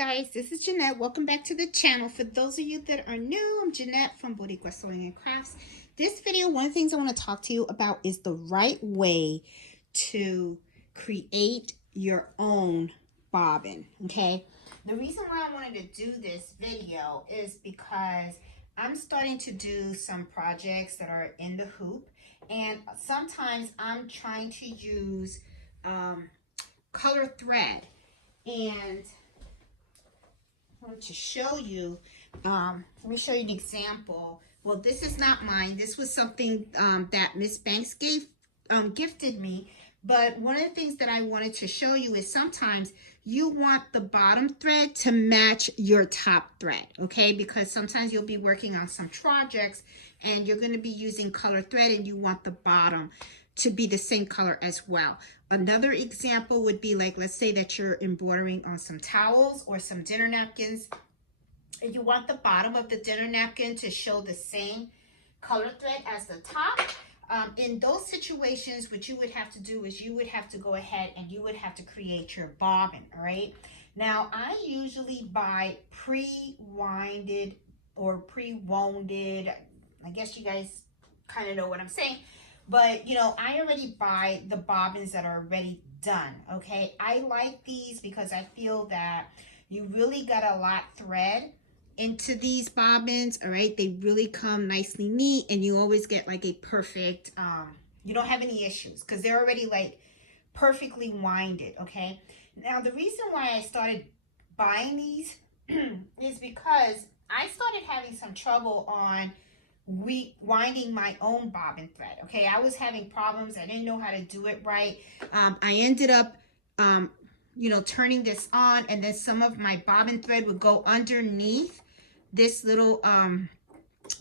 guys, this is Jeanette. Welcome back to the channel. For those of you that are new, I'm Jeanette from Boricua Sewing and Crafts. This video, one of the things I want to talk to you about is the right way to create your own bobbin, okay? The reason why I wanted to do this video is because I'm starting to do some projects that are in the hoop, and sometimes I'm trying to use color thread. And I want to show you, let me show you an example. Well, this is not mine. This was something that Miss Banks gifted me. But one of the things that I wanted to show you is sometimes you want the bottom thread to match your top thread, okay? Because sometimes you'll be working on some projects and you're going to be using color thread and you want the bottom to be the same color as well. Another example would be like, let's say that you're embroidering on some towels or some dinner napkins, and you want the bottom of the dinner napkin to show the same color thread as the top. In those situations, what you would have to do is you would have to go ahead and you would have to create your bobbin, all right? Now, I usually buy pre-winded or pre-wounded, I guess you guys kind of know what I'm saying. But, you know, I already buy the bobbins that are already done, okay? I like these because I feel that you really got a lot thread into these bobbins, all right? They really come nicely neat, and you always get like a perfect, you don't have any issues because they're already like perfectly winded, okay? Now, the reason why I started buying these is because I started having some trouble on winding my own bobbin thread, okay? I was having problems. I didn't know how to do it right. I ended up, you know, turning this on, and then some of my bobbin thread would go underneath this little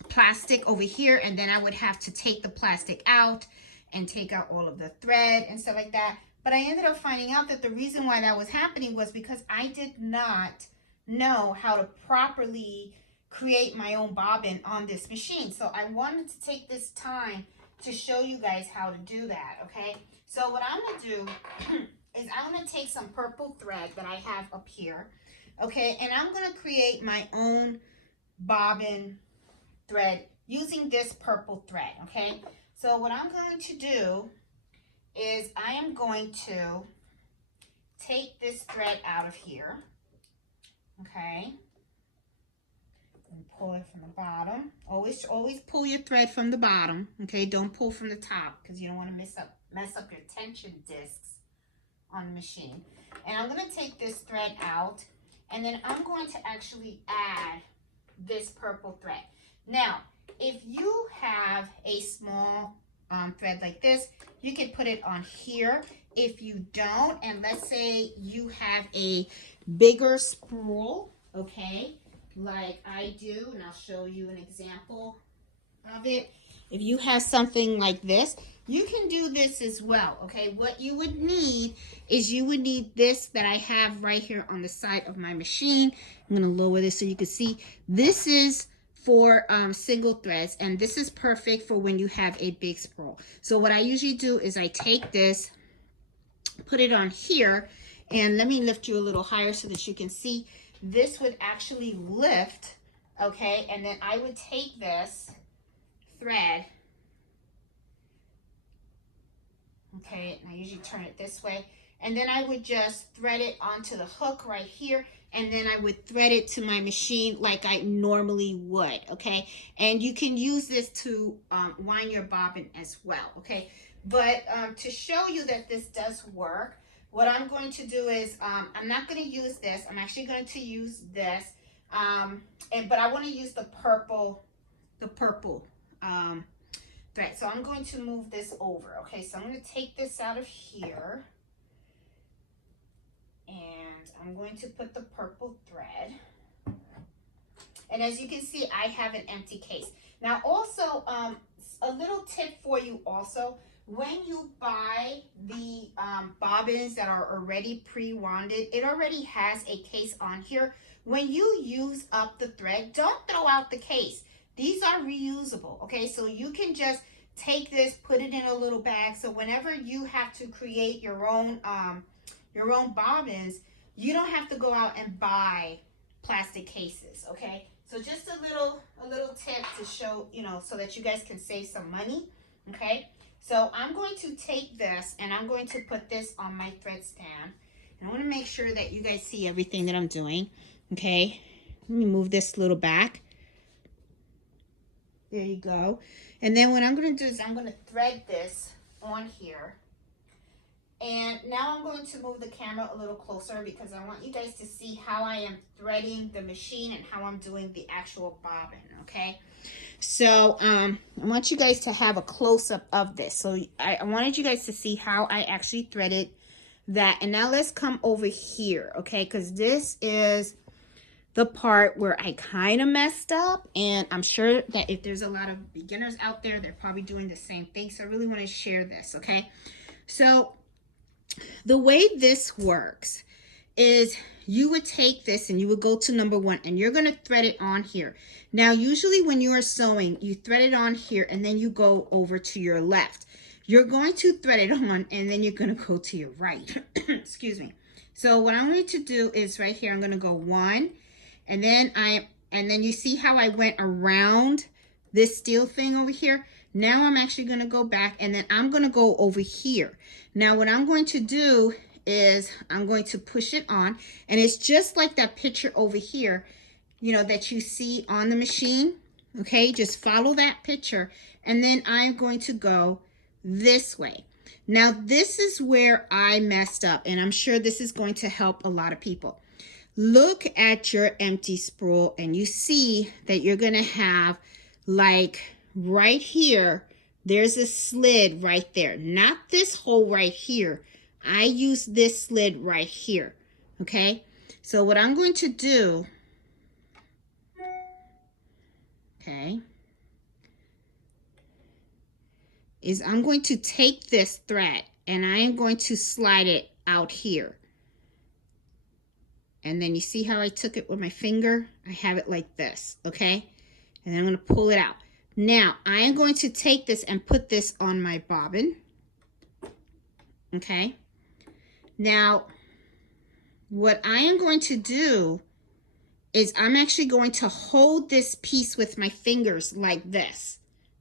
plastic over here, and then I would have to take the plastic out and take out all of the thread and stuff like that. But I ended up finding out that the reason why that was happening was because I did not know how to properly create my own bobbin on this machine. So I wanted to take this time to show you guys how to do that, okay? So what I'm gonna do is I'm gonna take some purple thread that I have up here, okay? And I'm gonna create my own bobbin thread using this purple thread, okay? So what I'm going to do is I am going to take this thread out of here, okay? And pull it from the bottom. Always pull your thread from the bottom, okay? Don't pull from the top because you don't want to mess up your tension discs on the machine. And I'm going to take this thread out, and then I'm going to actually add this purple thread. Now, if you have a small thread like this, you can put it on here. If you don't, and let's say you have a bigger spool, okay, like I do, and I'll show you an example of it. If you have something like this, you can do this as well, okay? What you would need is you would need this that I have right here on the side of my machine. I'm going to lower this so you can see. This is for single threads, and this is perfect for when you have a big spool. So what I usually do is I take this, put it on here, and let me lift you a little higher so that you can see. This would actually lift, okay? And then I would take this thread, okay, and I usually turn it this way, and then I would just thread it onto the hook right here, and then I would thread it to my machine like I normally would, okay? And you can use this to wind your bobbin as well, okay? But to show you that this does work, what I'm going to do is, I'm not going to use this. I'm actually going to use this, but I want to use the purple thread. So I'm going to move this over, okay? So I'm going to take this out of here, and I'm going to put the purple thread. And as you can see, I have an empty case. Now also, a little tip for you also, when you buy the bobbins that are already pre-winded, it already has a case on here. When you use up the thread, don't throw out the case. These are reusable, okay? So you can just take this, put it in a little bag. So whenever you have to create your own bobbins, you don't have to go out and buy plastic cases, okay? So just a little tip to show, you know, so that you guys can save some money, okay? So I'm going to take this and I'm going to put this on my thread stand. And I want to make sure that you guys see everything that I'm doing, okay? Let me move this little back. There you go. And then what I'm going to do is I'm going to thread this on here. And now I'm going to move the camera a little closer because I want you guys to see how I am threading the machine and how I'm doing the actual bobbin, okay? So I want you guys to have a close-up of this. So I wanted you guys to see how I actually threaded that. And now let's come over here, okay? Because this is the part where I kind of messed up, and I'm sure that if there's a lot of beginners out there, they're probably doing the same thing. So I really want to share this, okay? So the way this works is you would take this and you would go to number 1 and you're going to thread it on here. Now, usually when you are sewing, you thread it on here and then you go over to your left. You're going to thread it on and then you're going to go to your right. Excuse me. So what I'm going to do is right here, I'm going to go 1 and then you see how I went around this steel thing over here. Now I'm actually going to go back and then I'm going to go over here. Now what I'm going to do is I'm going to push it on, and it's just like that picture over here, you know, that you see on the machine. Okay, just follow that picture and then I'm going to go this way. Now this is where I messed up, and I'm sure this is going to help a lot of people. Look at your empty spool and you see that you're going to have, like, right here, there's a slid right there. Not this hole right here. I use this slid right here. Okay? So what I'm going to do, okay, is I'm going to take this thread and I am going to slide it out here. And then you see how I took it with my finger? I have it like this, okay? And then I'm going to pull it out. Now, I am going to take this and put this on my bobbin. Okay? Now, what I am going to do is I'm actually going to hold this piece with my fingers like this.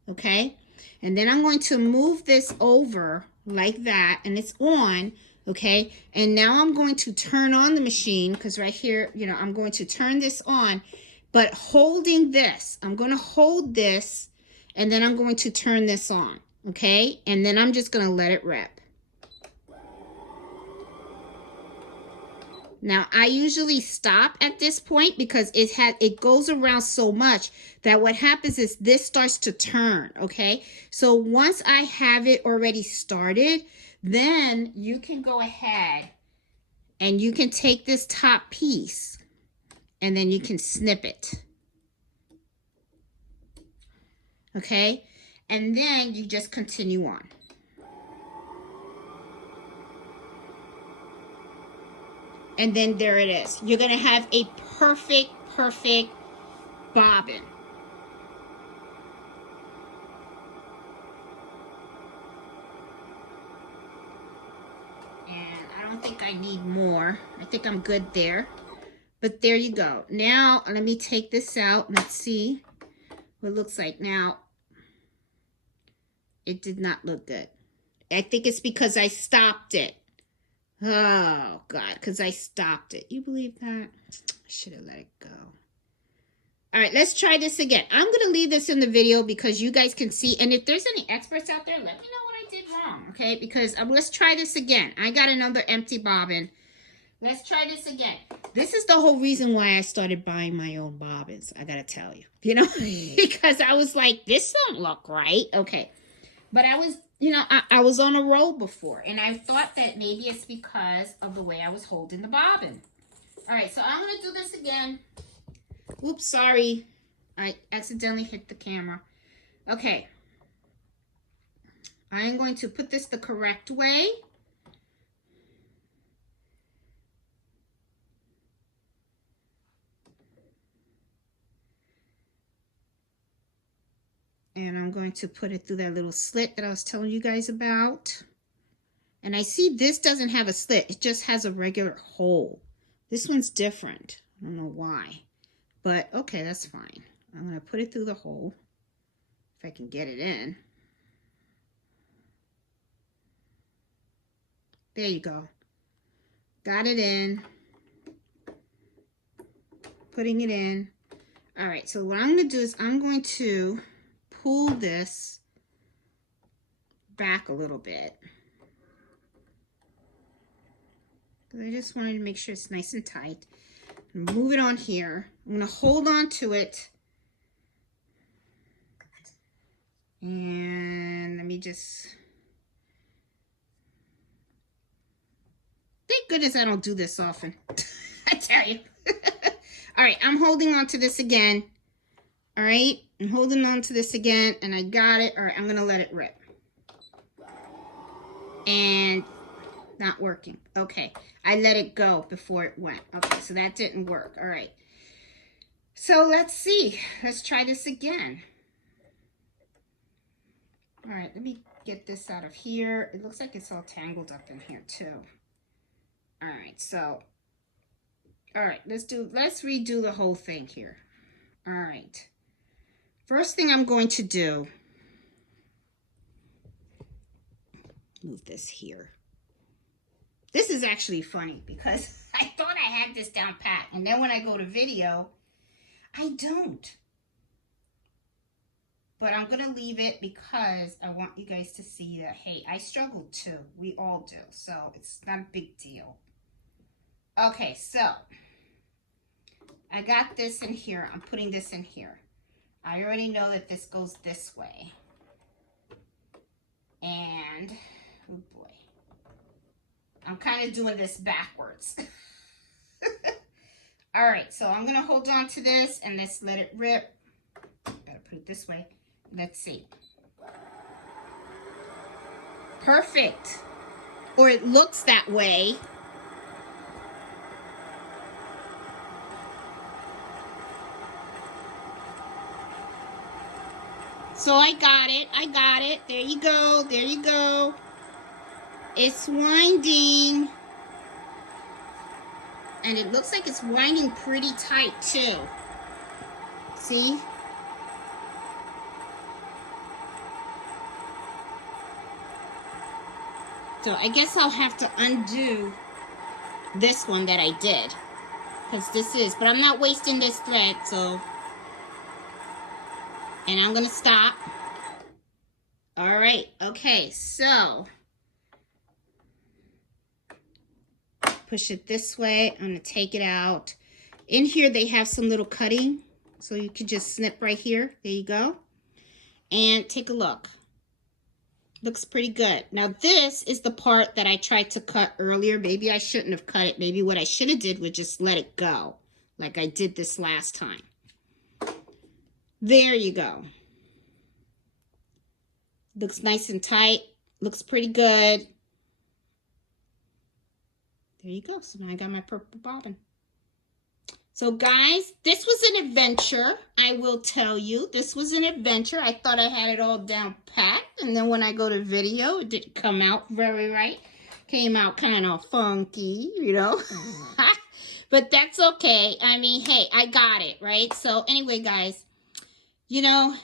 Okay? And then I'm going to move this over like that, and it's on. Okay? And now I'm going to turn on the machine, because right here, you know, I'm going to turn this on. But holding this, I'm going to hold this, and then I'm going to turn this on, okay? And then I'm just going to let it rip. Now, I usually stop at this point because it goes around so much that what happens is this starts to turn, okay? So once I have it already started, then you can go ahead and you can take this top piece and then you can snip it. Okay? And then you just continue on. And then there it is. You're going to have a perfect bobbin. And I don't think I need more. I think I'm good there. But there you go. Now, let me take this out. Let's see what it looks like. Now, it did not look good. I think it's because I stopped it. Oh, God, because I stopped it. You believe that? I should have let it go. All right, let's try this again. I'm going to leave this in the video because you guys can see. And if there's any experts out there, let me know what I did wrong, okay? Because let's try this again. I got another empty bobbin. Let's try this again. This is the whole reason why I started buying my own bobbins, I got to tell you. You know, because I was like, this don't look right. Okay. But I was, you know, I was on a roll before. And I thought that maybe it's because of the way I was holding the bobbin. All right, so I'm going to do this again. Oops, sorry. I accidentally hit the camera. Okay. I'm going to put this the correct way. And I'm going to put it through that little slit that I was telling you guys about. And I see this doesn't have a slit. It just has a regular hole. This one's different. I don't know why, but okay, that's fine. I'm going to put it through the hole if I can get it in. There you go. Got it in. Putting it in. All right, so what I'm going to do is I'm going to pull this back a little bit. I just wanted to make sure it's nice and tight. Move it on here. I'm going to hold on to it. And let me just... Thank goodness I don't do this often. I tell you. All right, I'm holding on to this again. All right, I'm holding on to this again, and I got it. All right, I'm going to let it rip. And not working. Okay, I let it go before it went. Okay, so that didn't work. All right. So let's see. Let's try this again. All right, let me get this out of here. It looks like it's all tangled up in here too. All right, so, all right, let's redo the whole thing here. All right. First thing I'm going to do, move this here. This is actually funny because I thought I had this down pat, and then when I go to video, I don't. But I'm going to leave it because I want you guys to see that, hey, I struggled too. We all do. So it's not a big deal. Okay, so I got this in here. I'm putting this in here. I already know that this goes this way. And, oh boy. I'm kind of doing this backwards. All right, so I'm going to hold on to this and let's let it rip. Gotta put it this way. Let's see. Perfect. Or it looks that way. So I got it. I got it. There you go. There you go. It's winding. And it looks like it's winding pretty tight too. See? So I guess I'll have to undo this one that I did. Because this is, but I'm not wasting this thread, so. And I'm going to stop. All right, okay, so. Push it this way. I'm going to take it out. In here, they have some little cutting. So you can just snip right here. There you go. And take a look. Looks pretty good. Now this is the part that I tried to cut earlier. Maybe I shouldn't have cut it. Maybe what I should have did was just let it go. Like I did this last time. There you go. Looks nice and tight. Looks pretty good. There you go. So now I got my purple bobbin. So guys, this was an adventure. I will tell you, this was an adventure. I thought I had it all down pat. And then when I go to video, it didn't come out very right. Came out kind of funky, you know. But that's okay. I mean, hey, I got it, right? So anyway, guys, you know,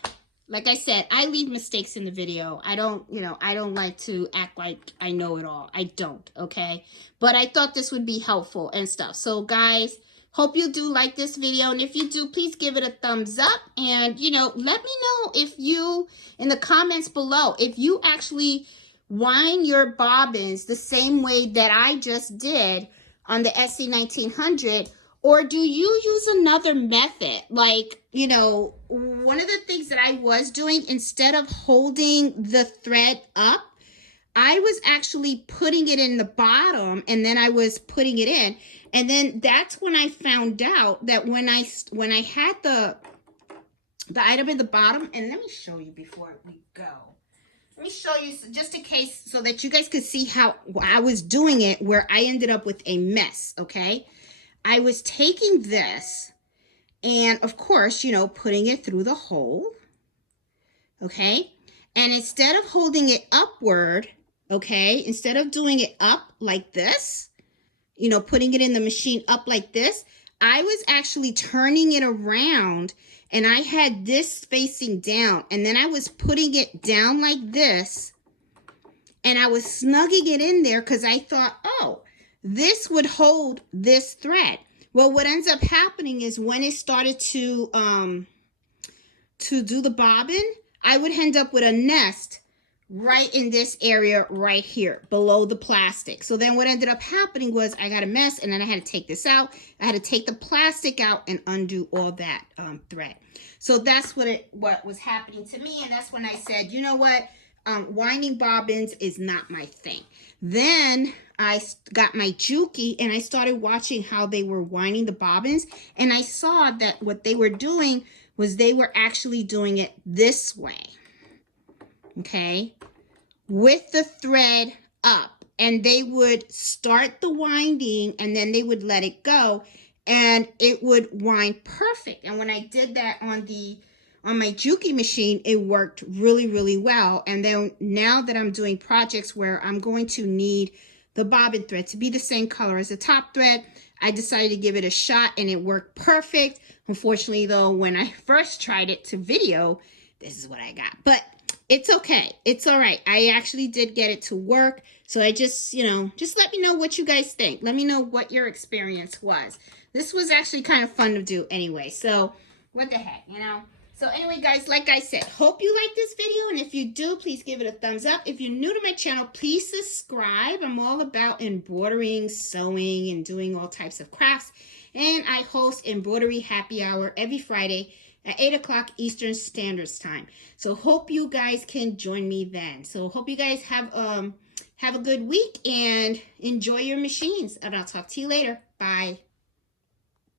like I said, I leave mistakes in the video. I don't, you know, I don't like to act like I know it all. I don't, okay? But I thought this would be helpful and stuff. So guys, hope you do like this video. And if you do, please give it a thumbs up. And, you know, let me know if you, in the comments below, if you actually wind your bobbins the same way that I just did on the SE1900, or do you use another method? Like, you know, one of the things that I was doing, instead of holding the thread up, I was actually putting it in the bottom and then I was putting it in. And then that's when I found out that when I had the item in the bottom, and let me show you before we go. Let me show you just in case so that you guys could see how I was doing it, where I ended up with a mess, okay? I was taking this and, of course, you know, putting it through the hole, okay? And instead of holding it upward, okay, instead of doing it up like this, you know, putting it in the machine up like this, I was actually turning it around, and I had this facing down, and then I was putting it down like this, and I was snugging it in there because I thought, oh, this would hold this thread. Well, what ends up happening is when it started to do the bobbin, I would end up with a nest right in this area right here below the plastic. So then what ended up happening was I got a mess, and then I had to take this out. I had to take the plastic out and undo all that thread. So that's what was happening to me, and that's when I said, you know what, winding bobbins is not my thing. Then I got my Juki, and I started watching how they were winding the bobbins, and I saw that what they were doing was they were actually doing it this way. Okay, with the thread up, and they would start the winding, and then they would let it go, and it would wind perfect. And when I did that on my Juki machine, it worked really, really well. And then now that I'm doing projects where I'm going to need the bobbin thread to be the same color as the top thread, I decided to give it a shot, and it worked perfect. Unfortunately, though, when I first tried it to video, this is what I got. But it's okay. It's all right. I actually did get it to work. So I just, you know, just let me know what you guys think. Let me know what your experience was. This was actually kind of fun to do anyway. So what the heck, you know? So anyway, guys, like I said, hope you like this video. And if you do, please give it a thumbs up. If you're new to my channel, please subscribe. I'm all about embroidering, sewing, and doing all types of crafts. And I host Embroidery Happy Hour every Friday at 8 o'clock Eastern Standard Time. So hope you guys can join me then. So hope you guys have a good week and enjoy your machines. And I'll talk to you later. Bye.